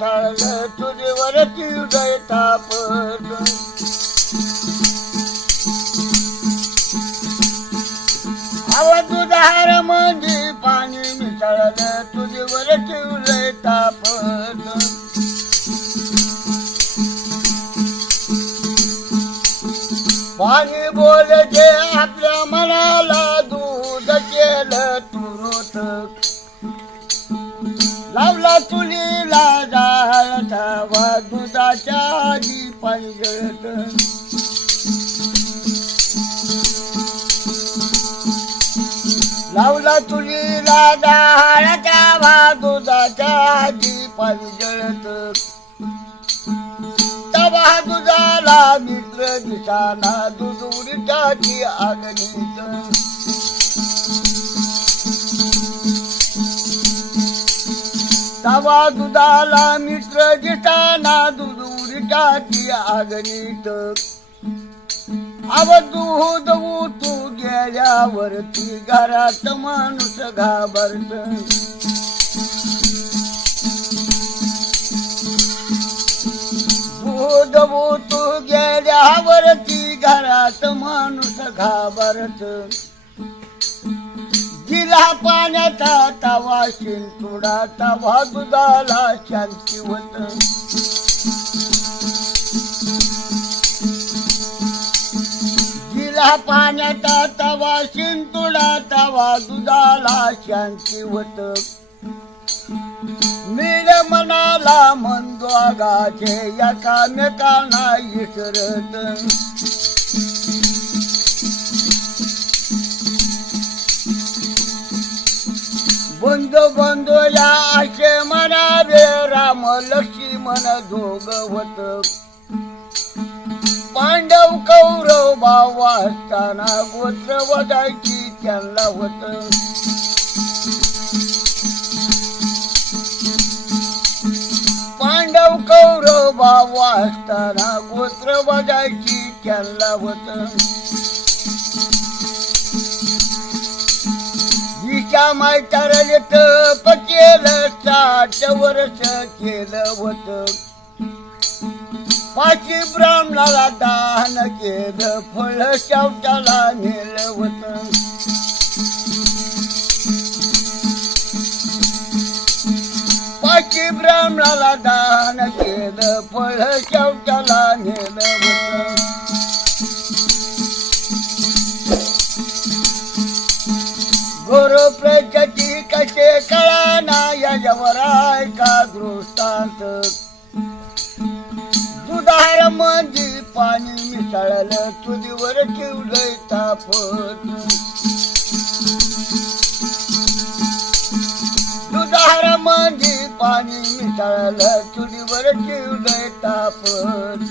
मंदी म्हणजे पाणी मिसळलं तुझीवरती उदय तापत आवाज दुधार पाणी मिसळलं तुझीवरती ठेवलंय तापत पाणी बोलते आपल्या मनाला दुधाच्या आधी पाणी लावला तुझी जाळ धावा दुधाच्या आधी पाणी जळत तवा दुधाला मित्र दिसाना दूध उडीटाची आगणीत. तवा दुधाला मित्र दिसाना दूध साठी आगणीत अव तू गेल्यावरती घरात माणूस घाबरत. दूध तू गेल्यावरती घरात माणूस घाबरत. दिला पाण्याचा तवा शिंतुडा तवा दुधाला शांती होत. जिला पाण्याचा तवा शिंतुडा तवा दुधाला शांती होत. मिळ मनाला मंदो आगाचे एकामेकांना विसरत बंधू बंधू या असे म्हणावे राम लक्ष्मी मन दोघ पांडव कौरव असताना गोत्र वदायची त्यांना होत. पांडव कौरव भाव असताना गोत्र वदायची त्यांना होत. विषा मायतार येत पचेल साठ वर्ष केलं होतं. पाची ब्राह्मणाला दान केलं फळ शेवटाला नेलं होत पाची ब्राह्मणाला दान केलं फळ शेवटाला पाणी मिसळलं चुलीवर ठेवलंय तापत दुधार मंदी पाणी मिसळलं चुलीवर ठेवलंय तापत